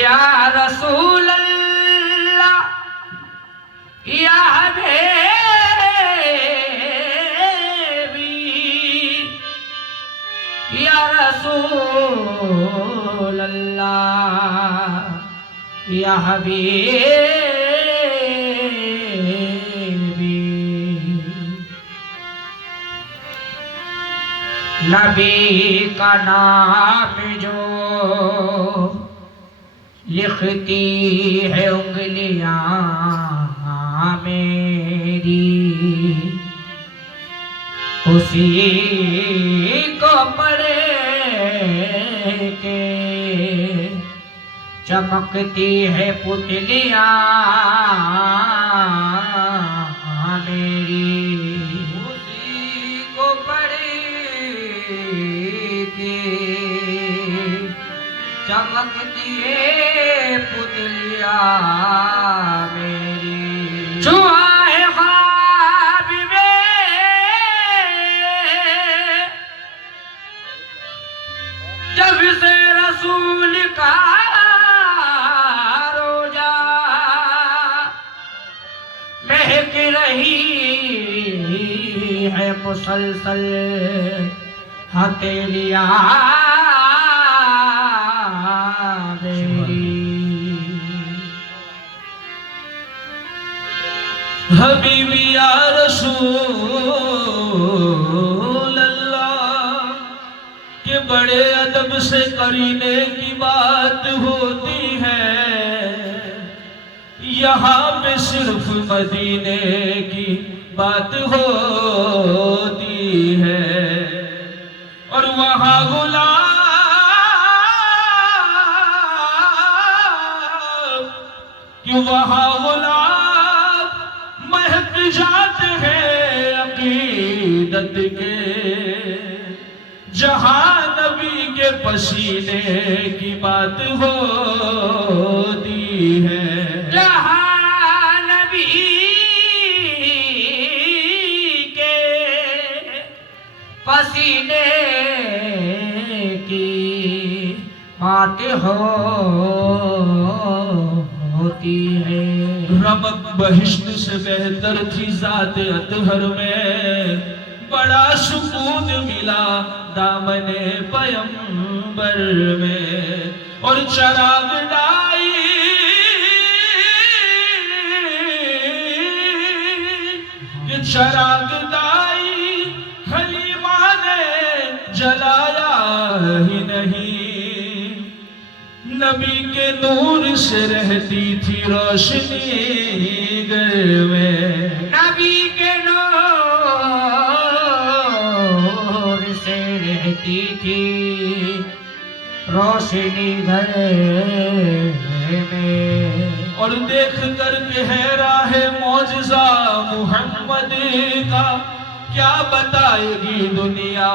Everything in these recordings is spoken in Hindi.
या रसूल अल्लाह या हबीबी या रसूल अल्लाह या हबीबी। नबी का नाम जो लिखती है उंगलियां मेरी, उसी को पढ़े के चमकती है पुतलियां मेरी, उसी को पढ़े के चमकती है पुतलियां मेरी। छुआ है ख्वाब में जब से रसूल का रोजा, महक रही है मुसलसल हथेलियां हबीबी या रसूल अल्लाह के बड़े अदब से करीने की बात होती है। यहाँ पे सिर्फ मदीने की बात होती है और वहाँ गुलाब कि वहाँ गुलाब महक जाते हैं अकीदत के। जहां नबी के पसीने की बात होती है, जहां नबी के पसीने की बात होती है। रमक बहिश्त से बेहतर थी जात अतहर में, बड़ा सुकून मिला दामने पैगंबर में। और चराग डाई कि चराग दाई हलीमा ने जलाया ही नहीं, नबी के नूर से रहती थी रोशनी घर में। नबी के नूर से रहती थी रोशनी घर में। और देख कर के हैरा है मौजज़ा मुहम्मद का, क्या बताएगी दुनिया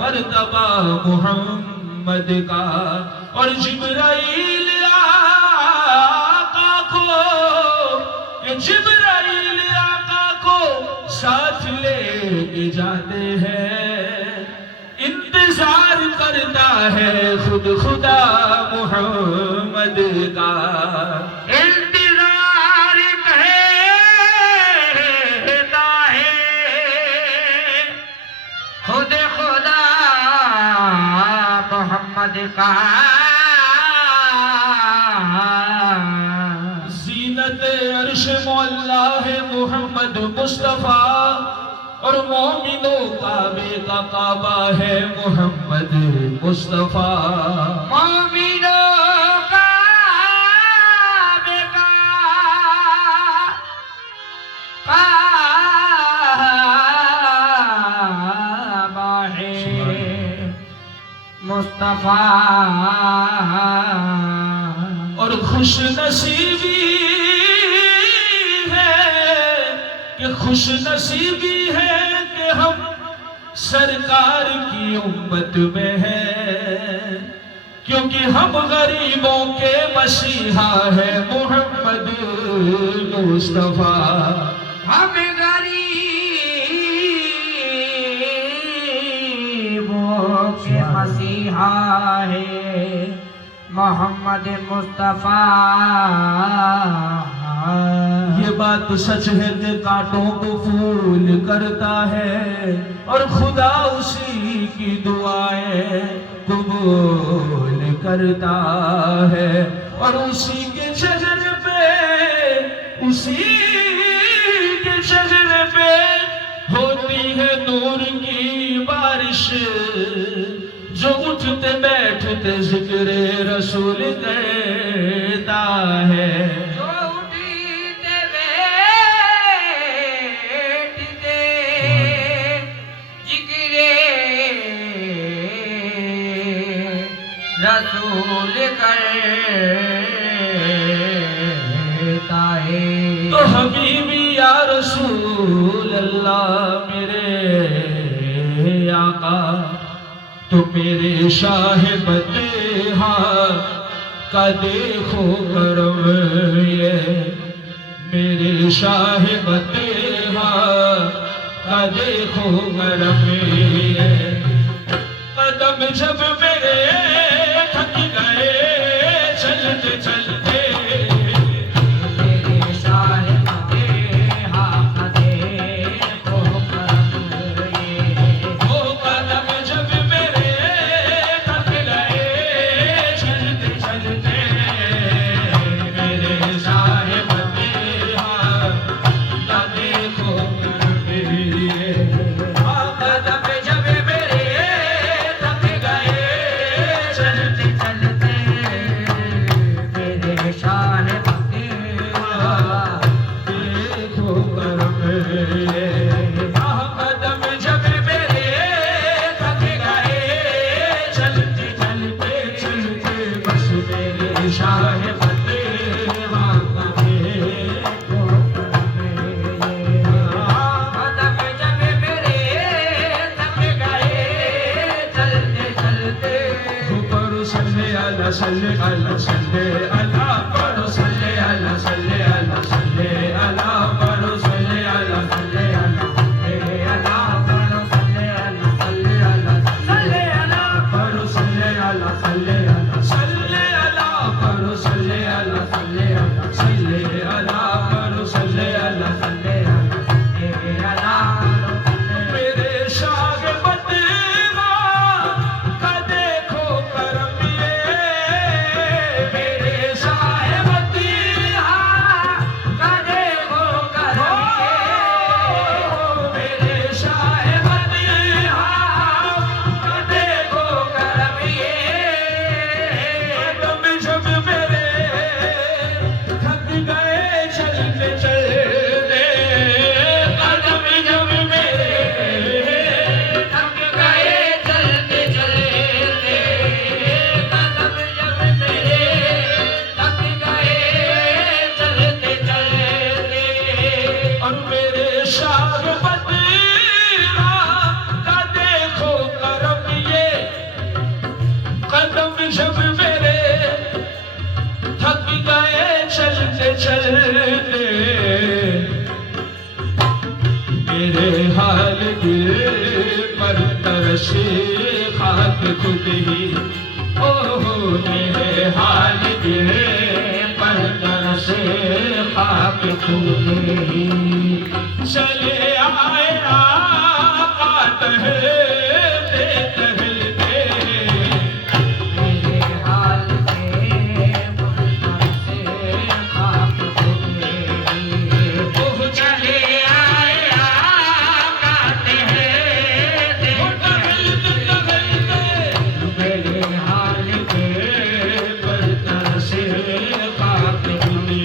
मर्तबा मुहम्मद का। और जिब्राइल आका को, जिब्राइल आका को साथ ले जाते हैं, इंतजार करता है खुद खुदा मुहम्मद का। इंतजार करता है खुद खुदा मोहम्मद का। जीनत अर्श मौला है मुहम्मद मुस्तफा, और मोमिनों काबे का काबा है मुहम्मद मुस्तफा। मोमिनों काबे का काबा है मुस्तफा। और खुश नसीबी है कि खुश नसीबी है कि हम सरकार की उम्मत में हैं, क्योंकि हम गरीबों के मसीहा है मुहम्मद मोहम्मद मुस्तफा। हम गरीबों के मसीहा है मोहम्मद मुस्तफा। ये बात सच है कि कांटों को फूल करता है और खुदा उसी की दुआएं कबूल करता है। और उसी के शजर पे होती है नूर की बारिश, जो उठते बैठते जिक्र रसूल करता है। जो उठते बैठते जिक्र रसूल करता है। तो हबीबी या रसूल अल्लाह मेरे आका, तो मेरे शाह बतेहा का देखो करम ये, मेरे शाह बतेहा का देखो करम ये। कदम जब मेरे थक गए चलते चलते, मेरे शाह बतेहा का देखो करम ये। वो कदम जब मेरे थक गए चलते चलते, मेरे शाह बतेहा का देखो करम ये। कदम जब मेरे थक गए चलते चलते, मेरे शाह बतेहा देखो करम ये। कदम जब मेरे थक गए चलते चलते चलते, बस मेरे शाह बतेहा का देखो करम ये। कदम जब मेरे थक गए चलते चलते, ऊपर सल्ले अला सल्ले अला सल्ले अला पढ़ो सल्ले अला सल्ले अला सल्ले अला पढ़ो सल्ले अला सल्ले अला सल्ले अला पढ़ो सल्ले अला सल्ले अला सल्ले अला पढ़ो सल्ले अला सल्ले अला सल्ले अला पढ़ो सल्ले अला सल्ले अला सल्ले अला पढ़ो सल्ले अला सल्ले अला सल्ले अला मेरे शाह बतेहा का देखो करम ये। मेरे शाह बतेहा का देखो करम ये। मेरे शाह बतेहा का देखो करम ये। कदम जब मेरे थक गए चलते चलते, कदम जब मेरे थक गए चलते चलते, कदम जब मेरे थक गए चलते चलते, और मेरे शाह बतेहा का देखो करम ये। कदम जब मेरे थक गए चलते चलते, मेरे हाल दिल पर तरसे खाक खुद ही। ओहो मेरे हाल दिल पर तरसे खाक खुद ही। चले आए आका टहलते टहलते, मेरे हाल के मुनकर से खाक खुदे ही। ओह चले आए आका टहलते टहलते टहलते, मेरे हाल के पर तरसे खाक खुद ही।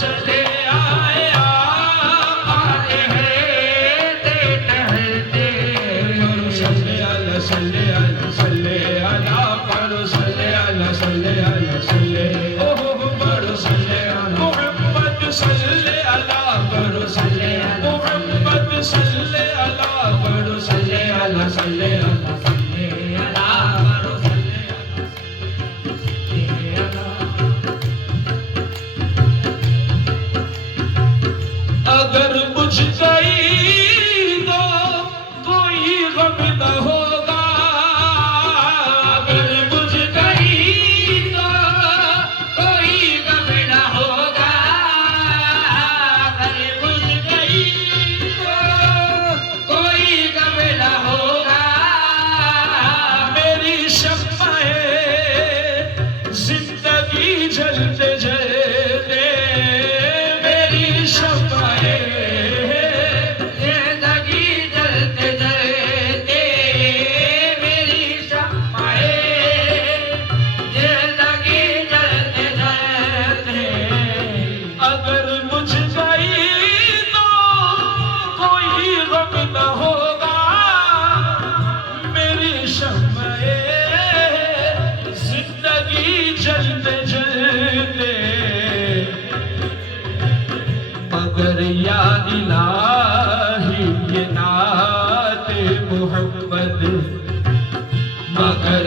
चले आए आका टहलते टहलते, सल्ले अला सल्ले अला सल्ले अला पढ़ो सल्ले अला सल्ले अला सल्ले ओह पढ़ो सल्ले अला मोहम्मद सल्ले अला पढ़ो सल्ले मोहम्मद सल्ले अला पढ़ो सल्ले अला सल्ले अला सल्ले अला पढ़ो सल्ले अला सल्ले अला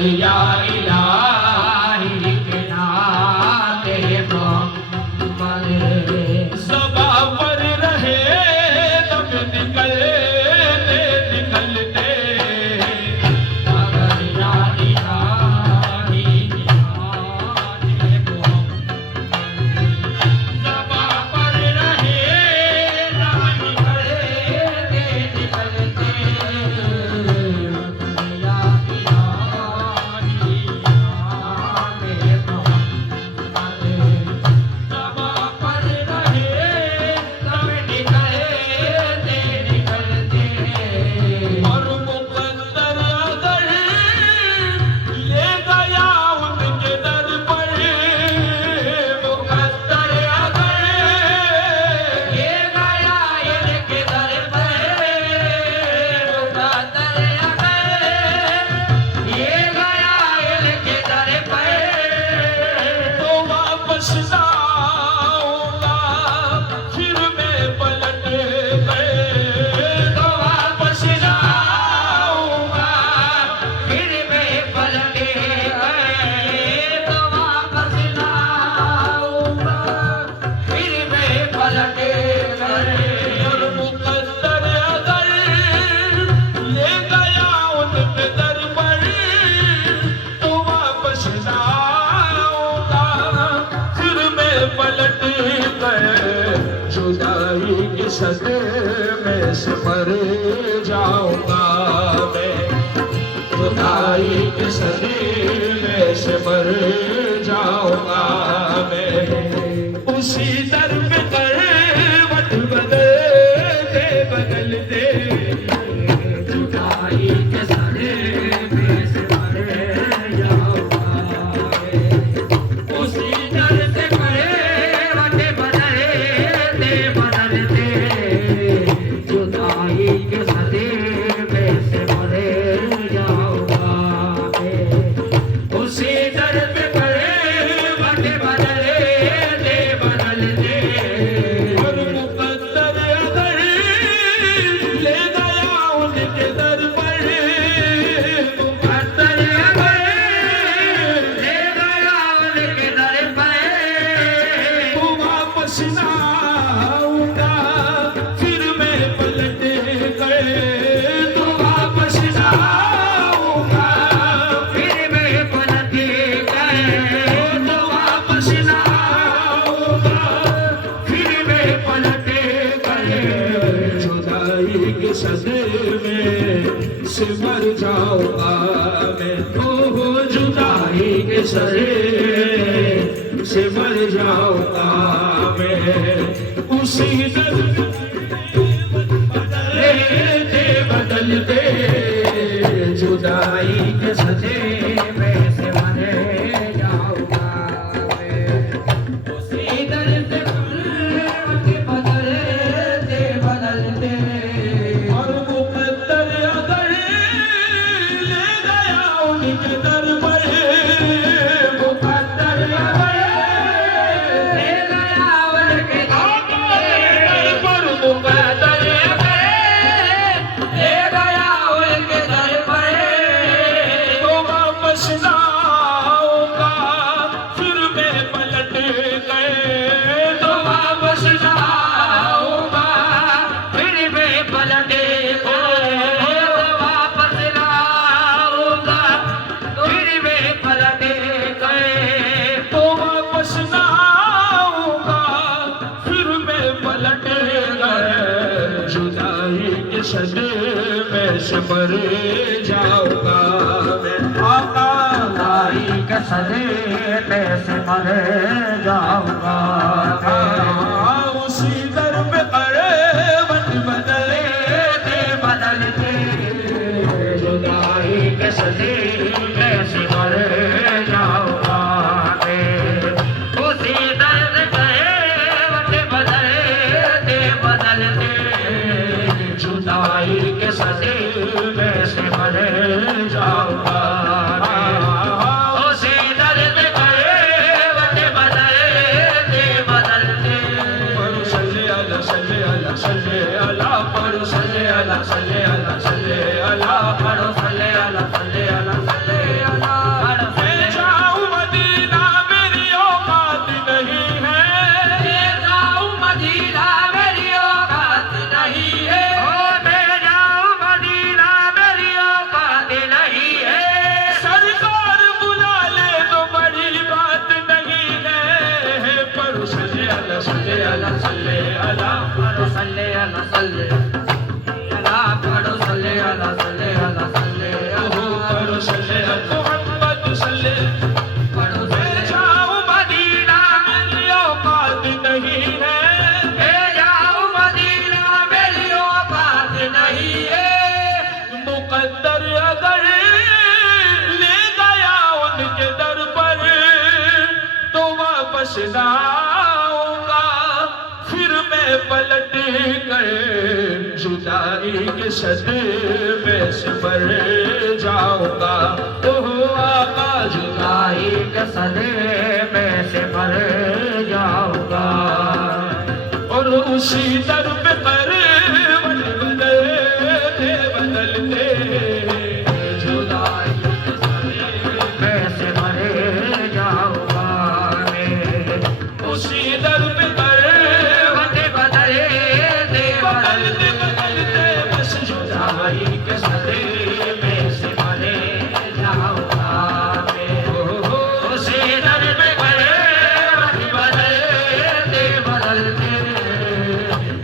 या इलाही के नाते मोहम्मद ज़बा पर रहे दम निकलते निकलते अगर या इलाही के नाते मोहम्मद ज़बा पर रहे दम निकलते निकलते जुदाई के सदमे से मर जाऊंगा मैं जुदाई के सदमे से मर जाऊंगा मैं उसी दर पे करवट बदलते बदलते जुदाई के सदमे से मर जाऊंगा मैं उसी दर से से मर जाऊंगा मैं हो जुदाई के सरे से मर जाऊंगा मैं उसी दर बदलते बदलते जुदाई के सरे में से मर जाऊंगा मैं उसी दर से बदलते बदलते सदमे से मर जाऊंगा मैं आका लाई के सदमे से मर जाऊंगा मैं उसी दर पे करवट बदलते बदलते जुदाई के सदमे से मर जाऊंगा मैं उसी दर पे करवट बदलते बदलते जुदाई के सदमे से मर जाऊंगा उसी दर्द करवट बदलते बदलते वापस ना आऊंगा, फिर मैं पलट कर जुदाई के सदमे से मर जाऊंगा। ओह आका जुदाई के सदमे से मर जाऊंगा। और उसी दर पे करवट बदलते बदलते जुदाई के सदमे से मर जाऊंगा मैं। उसी दर पे करवट बदलते बदलते बदलते बस जुदाई के सदमे से मर जाऊंगा मैं। उसी दर पे करवट बदलते बदलते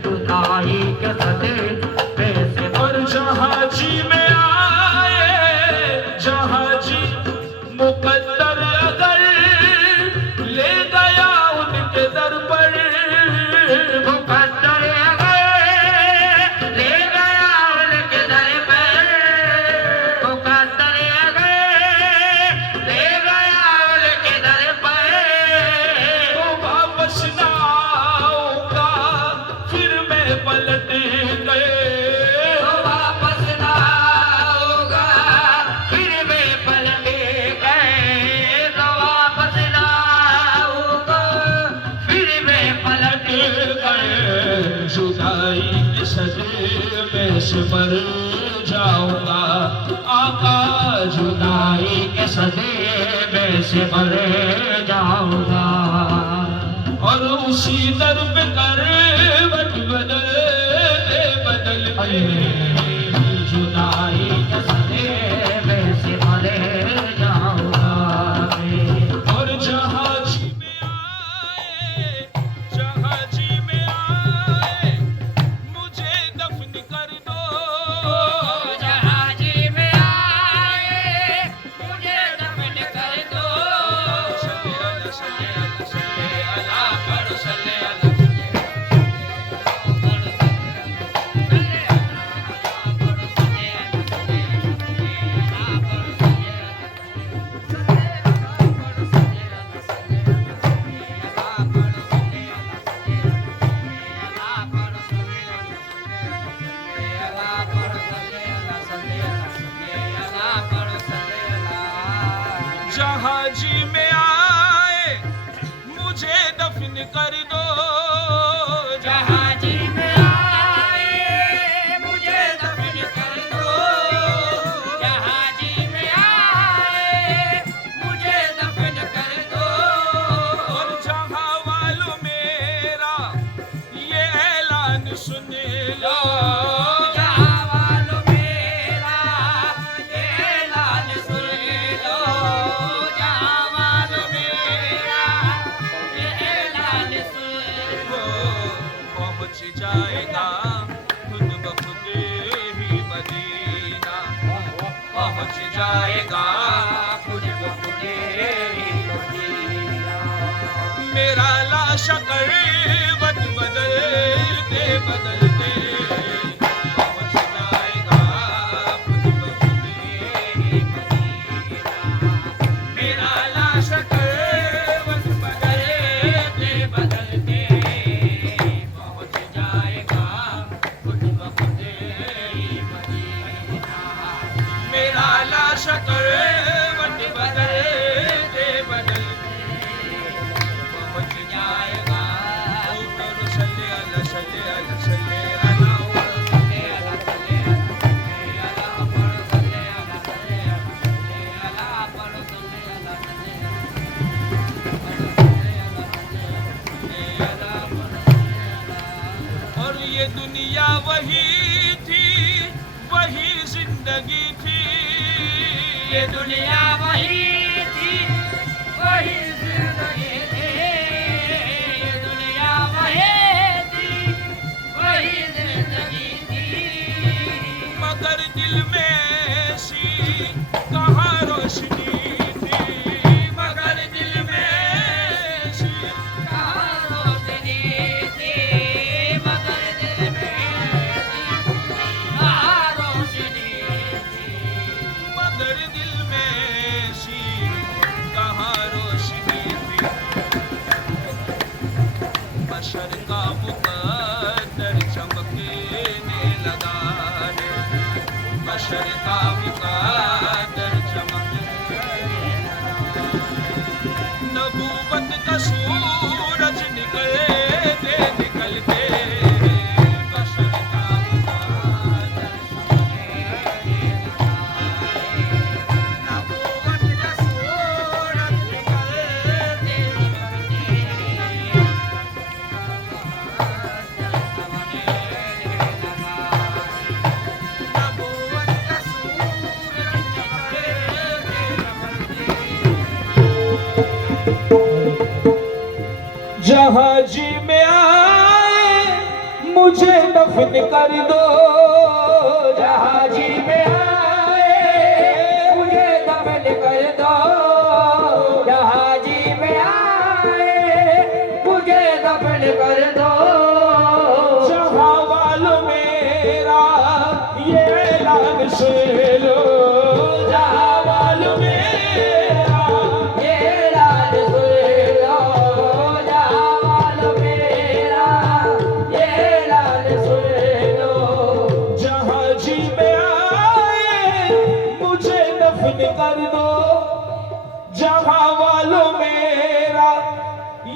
जुदाई के सदमे से। और जहाँ जी में आए, जहाँ जी मुकद्दर अगर ले गया उनके दर पर, मुकद्दर अगर ले गया उनके दर पर, मुकद्दर अगर ले गया उनके दर पर, तो वापस ना आऊंगा, फिर मैं पलट गए। तो वापस ना आऊंगा, फिर मैं पलट गए। तो वापस ना आऊंगा, फिर मैं पलट गए। जुदाई के सदमे से मर जाऊंगा आका, जुदाई के सदमे से मर जाऊंगा। और उसी दर पे करवट बदलते बदलते जुदाई के सदमे से मर जाऊंगा मैं। और जहाँ जी में आए, जहाँ जी में आए, मुझे दफन कर दो। जहाँ जी में आए, मुझे दफन कर दो। जहाँ जी में आए, मुझे दफन कर दो। जहाँ जी में आए, मुझे दफन कर दो। जहाँ जी में आए, मुझे दफन कर दो। और जहाँ वालों मेरा ये ऐलान सुन लो। जहाँ वालों मेरा ये ऐलान सुन लो। जहाँ वालों मेरा ये ऐलान सुन लो। पहुँच जाएगा खुद ब खुद ही मदीना। पहुँच जाएगा खुद ब खुद ही मदीना। मेरा लाशा करवट बदलते बदलते पहुँच जाएगा खुद ब खुद ही मदीना। मेरा लाशा करवट बदलते बदलते पहुँच जाएगा खुद ब खुद ही मदीना। मेरा लाशा करवट बदलते बदलते पहुँच जाएगा। ऊपर सल्ले अला सल्ले अला सल्ले अला सल्ले अला सल्ले अला पर सल्ले अला सल्ले अला पर सल्ले अला सल्ले अला पर सल्ले। और ये दुनिया वही थी, वही जिंदगी थी। ये दुनिया वही थी, वही जिंदगी थी। ये दुनिया वही थी, वही जिंदगी थी। मगर दिल में ऐसी कहाँ रोशनी थी। मगर दिल में ऐसी कहाँ रोशनी थी। मगर दिल में ऐसी कहाँ रोशनी थी। मगर दिल में ऐसी बशर का मुकद्दर चमक नबूवत का सूरज निकलते निकलते बशर का मुकद्दर नबूवत का सूरज निकलते जहाँ जी में आए मुझे दफन कर दो, जहाँ जी में आए मुझे दफन कर दो, जहाँ जी में आए मुझे दफन कर दो। जहाँ वालों मेरा ये ऐलान सुन लो, जहाँ वालों मेरा ये ऐलान सुन लो, जहाँ वालों मेरा ये ऐलान सुन लो। जहाँ जी में आए मुझे दफन कर दो, जहाँ वालों मेरा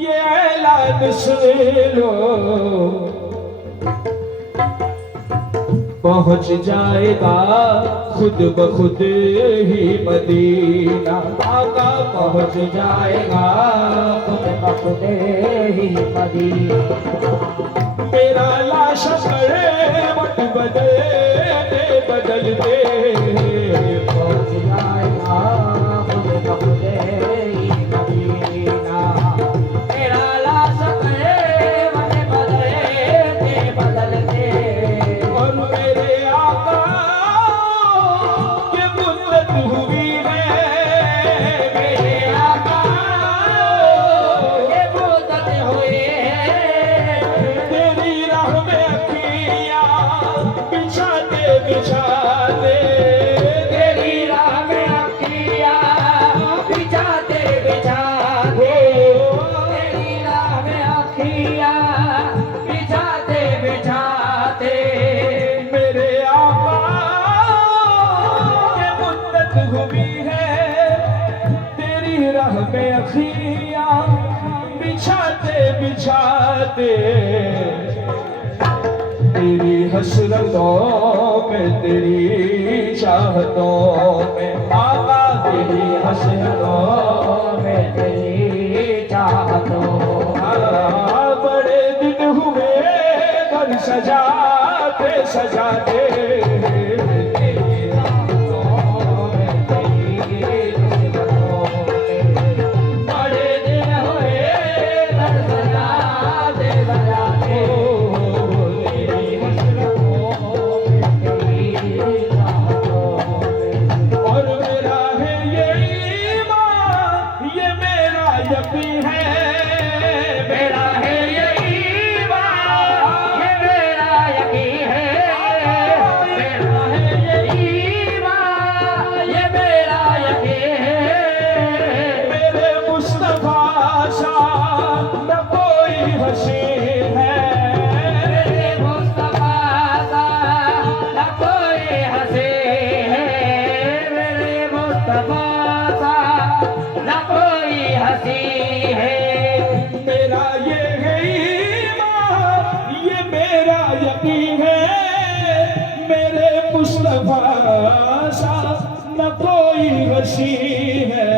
ये ऐलान सुन लो। पहुंच जाएगा खुद ब खुद ही मदीना, आका पहुंच जाएगा खुद ब खुद ही मदीना। मेरा लाश करे वट बदलते बदलते पहुंच जाएगा खुद ब खुद ही मदीना। मेरा लाश करे वट बदलते बदलते और मेरे आका की मुद्दत हुई है, मेरे आका की मुद्दत हुई है। तेरी राह में अखियाँ बिछाते बिछाते, तेरी राह में अखियाँ बिछाते बिछाते, तेरी राह में अखियाँ बिछाते बिछाते मेरे आका की मुद्दत हुई है। तेरी राह में अखियाँ बिछाते बिछाते तेरी हसरतों में तेरी चाहतों में, आका तेरी हसरतों में तेरी चाहतों। बड़े दिन हुए घर सजाते सजाते, तेरी राहों में तेरी हसरतों में। बड़े दिन हुए घर सजाते सजाते, तेरी हसरतों में तेरी चाहतों में। और मेरा है ये ईमान, ये मेरा यकीन है, मेरा है ये ईमान, ये मेरा यकीन है, मेरा है ये ईमान, ये मेरा यकीन है। मेरे मुस्तफा सा न कोई हसीन है, मेरे मुस्तफा सा न कोई हसीन है, मेरे मुस्तफा सा न कोई हसीन है। मेरा ये है ईमान, ये मेरा यकीन है, मेरे मुस्तफा सा न कोई वसी है।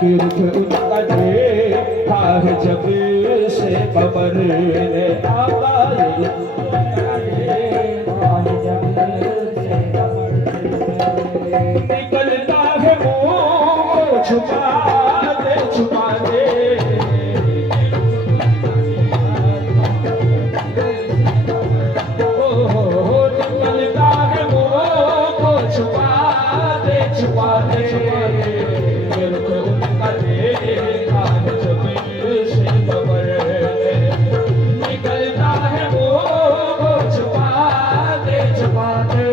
किर्फ उनका देखा है जब से कबर ने, आका उनका देखा है जब से कबर ने। निकलता है मुँह छुपाते छुपाते, निकलता है मुँह छुपाते छुपाते मेरे को उनका देखा है जब से कबर ने। निकलता है मुँह छुपाते छुपाते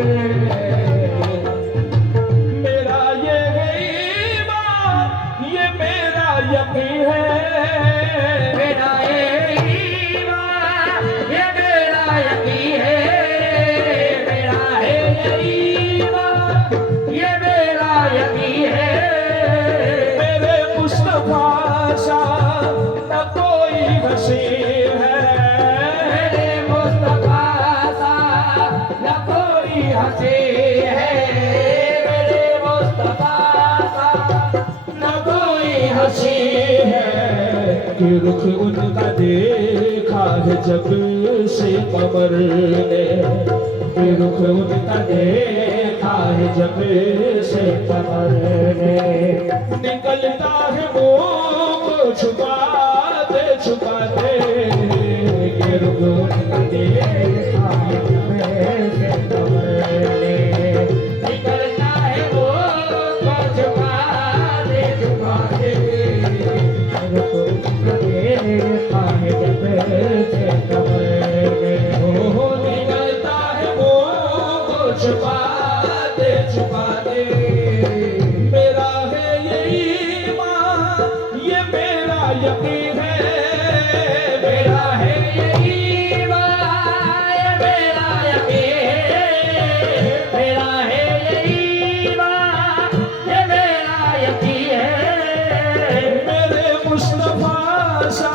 मेरा ये ईमान, ये मेरा यकीन है, मेरा ये ईमान, ये मेरा यकीन है, मेरा है ये ईमान, सा न कोई हसी है, मेरे मुस्तफा सा न कोई हंसी है, मेरे मुस्तफा सा न कोई हंसी है कि रुख उनका देखा है जब से कमर ने, कि रुख उनका देखा है जब से कमर ने, निकलता है मुंह को छुपाते छुपाते, कि रुख उनका देखा है जब से कमर ने, निकलता है वो को छुपाते छुपाते, हो निकलता है वो छुपाते छुपाते, मेरा है ये ईमान ये मेरा यकीन है, मेरा है ये ईमान ये मेरा यकीन, मेरा है ये ईमान ये मेरा यकीन है, मेरे मुस्तफा सा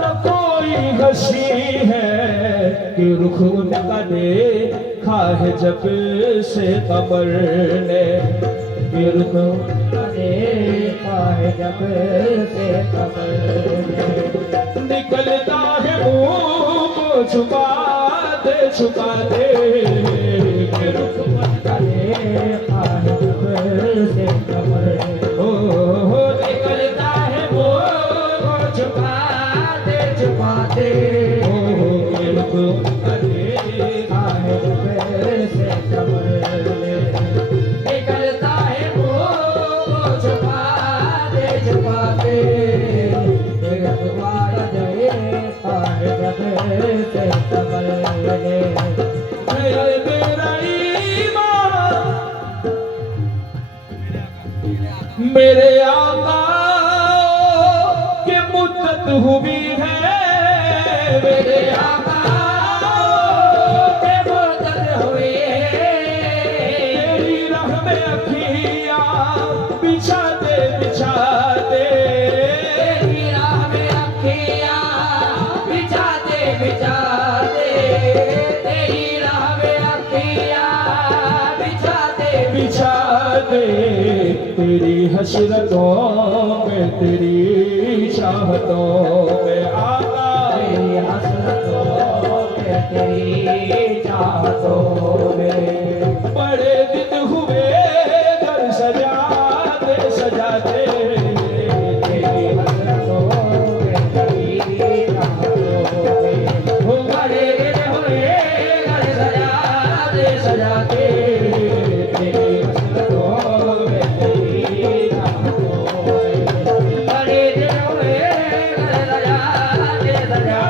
न कोई हसी है, कि रुख उनका देखा है जब से कमर ने, कि रुख उनका देखा है जब से कमर ने, निकलता है मुंह को छुपाते छुपाते, कि रुख उनका देखा है जब से कमर ने, हो निकलता है मुंह को छुपाते छुपाते, कि रुख उनका देखा है जब से कमर ने, निकलता है वो को छुपाते छुपाते, तुम्हारा देखा है जब से कमर ने, मेरा ईमान मेरे आका की मुद्दत हुई है, मेरे आका के मुद्दत हुई है, तेरी राह में अखियाँ बिछाते बिछाते, तेरी राह में अखियाँ बिछाते बिछाते, तेरी राह में अखियाँ बिछाते बिछाते, तेरी हसरतों में तेरी चाहतों में आका, तेरी हसरतों में तेरी चाहतों में, बड़े दिन हुए घर सजाते सजाते, तेरी हसरतों में तेरी चाहतों में, हो बड़े दिन हुए घर सजाते सजाते, तेरी हसरतों में तेरी चाहतों में, बड़े दिन हुए घर सजाते सजाते,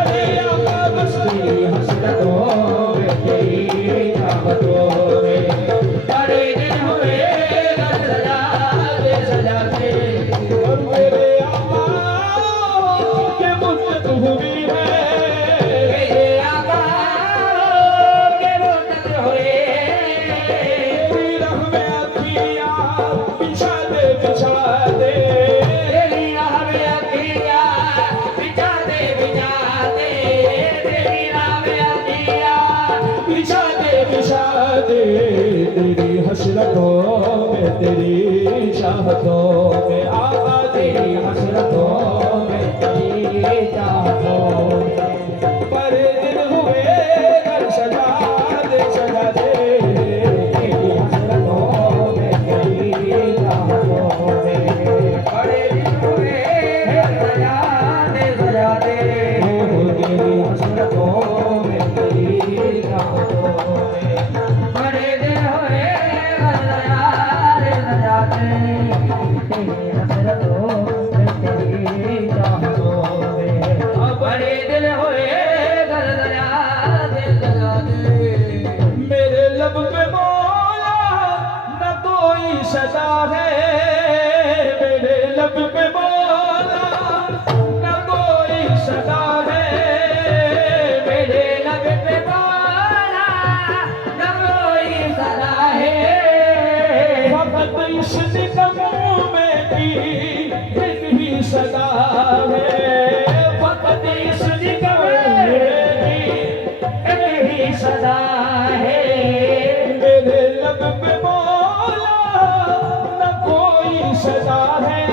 तेरी हसरतों में तेरी चाहतों में, बड़े दिन हुए घर सजाते सजाते, और मेरे आका के मुद्दत हुई है, मेरे आका के मुद्दत हुए, तेरी राह में अखियाँ बिछाते बिछाते, तेरी राह में अखियाँ बिछाते बिछाते, तेरी राह में अखियाँ बिछाते बिछाते, तेरी हसरतों में तेरी चाहतों में आका, तेरी हसरतों में तेरी चाहतों में, बड़े दिन हुए घर सजाते सजाते, तेरी हसरतों में तेरी चाहतों में, बड़े दिन हुए घर सजाते सजाते, तेरी हसरतों में तेरी चाहतों में, बड़े दिन हुए घर सजाते सजाते, तेरी हसरतों में तेरी चाहतों में, बड़े दिन हुए घर सजाते सजाते, मेरे लब पे मौला न कोई सदा है, मेरे लब पे मौला न कोई सदा है, मेरे लब पे मौला न कोई सदा है, फकत इस निगम में भी एक ही सदा सदा है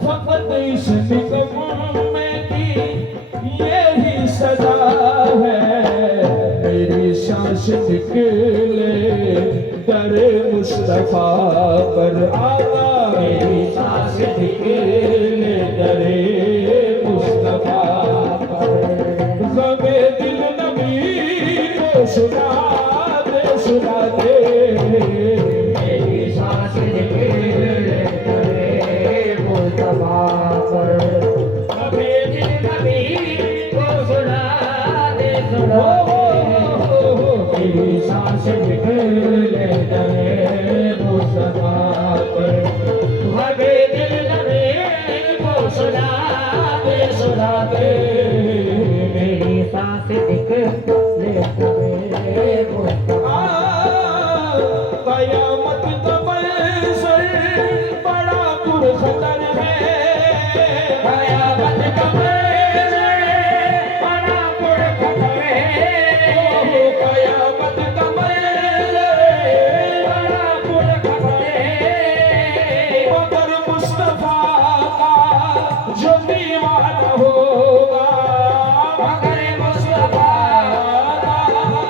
फकत इस निकम्मे की यही सदा है। मेरी सांस निकले दरे मुस्तफा पर आका, मेरी सांस निकले दरे मुस्तफा पर। गमे दिल नबी को सुना दे मेरी सांस निकले दरे मुस्तफा पर। गमे दिल नबी को सुना दे मेरी सांस निकले दरे मुस्तफा पर। गमे दिल नबी को सुना दे मेरी सांस निकले दरे मुस्तफा। कयामत का मंजर बड़ा पुरखतर है। कयामत का मंजर बड़ा पुरखतर है। कयामत का मंजर बड़ा पुरखतर है। मगर मुस्तफा का जो दीवाना होगा, मगर मुस्तफा का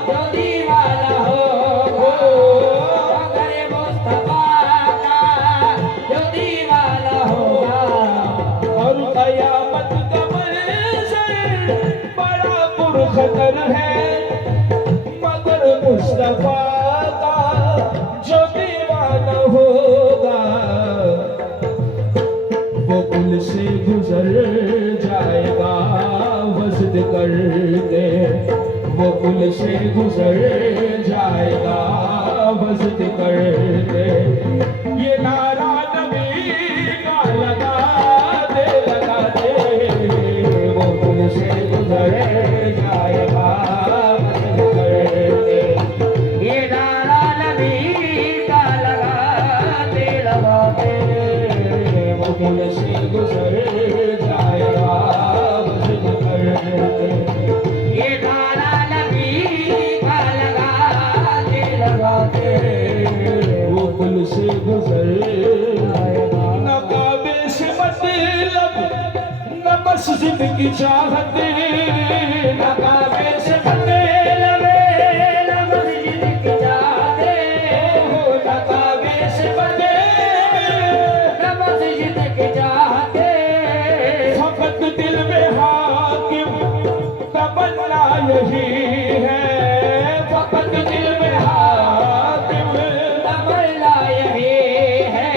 जो दीवाना होगा, मगर मुस्तफा का जो दीवाना होगा। और कयामत का मंजर बड़ा पुरखतर है। मगर मुस्तफा का जो दीवाना होगा, वो पुल से गुजर जाएगा वजद करके। वो पुल से गुजर जाएगा वजद करके। ये नारा नबी का लगा दे वो पुल से गुजर जाएगा वजद करके। ये नारा नबी का लगा दे वो पुल से गुजर जाएगा वजद करके। ये नारा नबी का लगा दे वो पुल से गुजर जाएगा। न काबे से मतलब न मस्जिद की चाहत, न काबे से मतलब न मस्जिद की चाहते, न काबे से मतलब न मस्जिद की चाहते। फकत दिल में हाकिम तमन्ना यही है। फकत दिल में हाकिम तमन्ना यही है,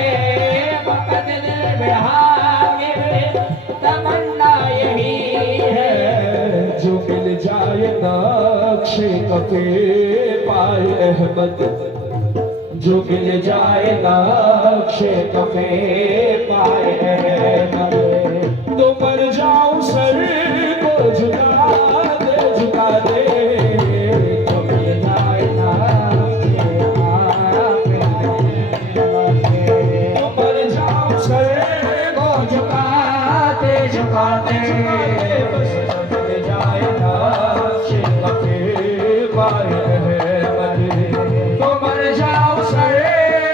फकत दिल में हाकिम तमन्ना यही है। जो मिल जाए नक्शे कफे पाए अहमद, जो मिल जाए नक्शे कफे पाए अहमद। तो मर जाऊं सर को झुका दे जो मिल जाए नक्शे तो मर जाऊं सर को झुकाते झुकाते बस मिल जाए नक्शे कफे पाए अहमद। तो मर जाओ सर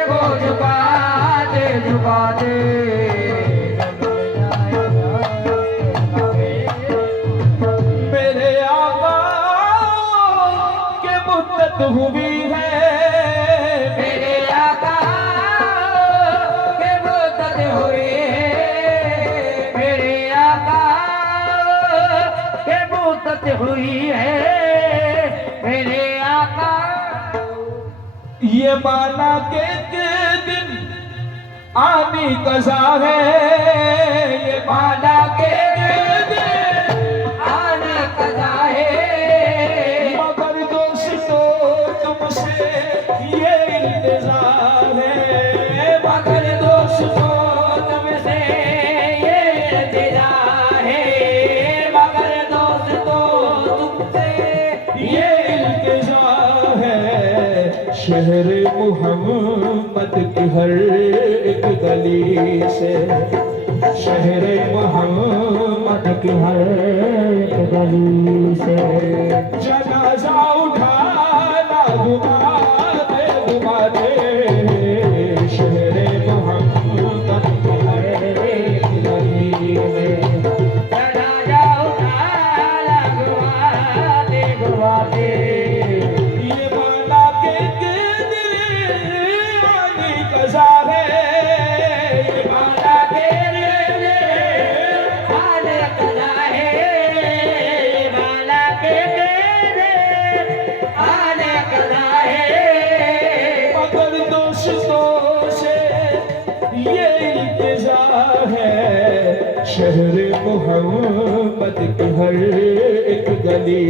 को झुकाते झुकाते। मेरे आका के मुद्दत हुई है। मेरे आका के मुद्दत हुई है, मेरे आका के मुद्दत हुई है, मेरे आका। ये माना के दिन आनी कज़ा है। ये माना के दिन आने कदा है, मगर दोस्तों तुमसे ये इंतजार है। मगर दोस्तों तुमसे ये इंतजार है, मगर दोस्तों तुमसे ये इल्तिजा है। शहर मोहम्मद की हर एक गली से, शहर मोहम्मद की हर एक गली से जनाजा उठाना घुमाते घुमाते। शहर मोहम्मद इल्तिजा है शहर मोहम्मद की हर एक गली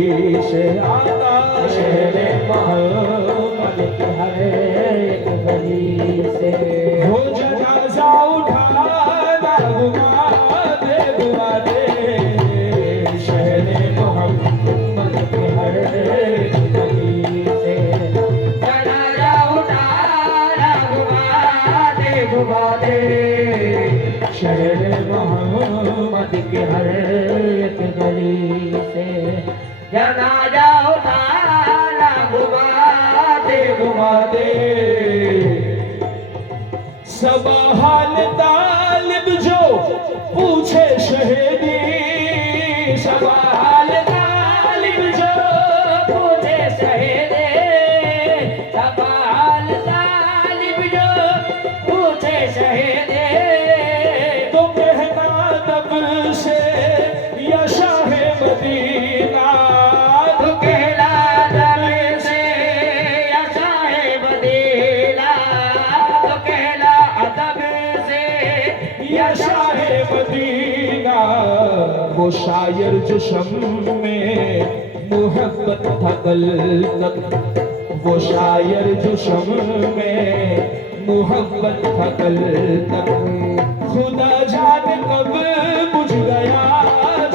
से आका शहर मोहम्मद की हर एक गली से हो जनाजा उठाना घुमा दे शहर मोहम्मद की हर एक गली से जनाजा उठाना घुमा दे शहर मोहम्मद की हर एक गली से जनाजा उठाना घुमा दे सब हाल तालिब जो पूछे शहीदी सवाल तालिब जो पूछे शहीदे सवाल तालिब जो पूछे शहीदे तो कहना तब से या शाह मदीना तो कहला दर से या शाहे मदीना तो कहला अदब से या शाह मदीना वो शायर जो शम में मोहब्बत था कल तक वो शायर जो शम में मोहब्बत था कल तक खुदा जाने कब बुझ गया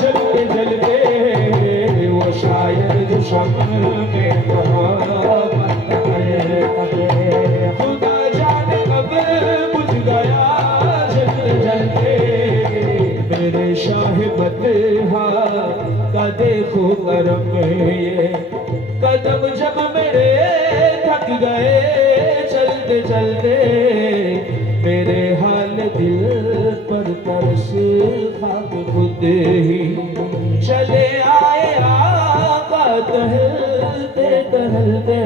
जलते जलते वो शायर जो शम में मोहब्बत था कल तक खुदा जाने कब बुझ गया जलते जलते मेरे शाह बतहा का देखो करम ये कदम जब मेरे थक गए चलते चलते मेरे हाल दिल पर तरस खाक खुद ही चले आए आका टहलते टहलते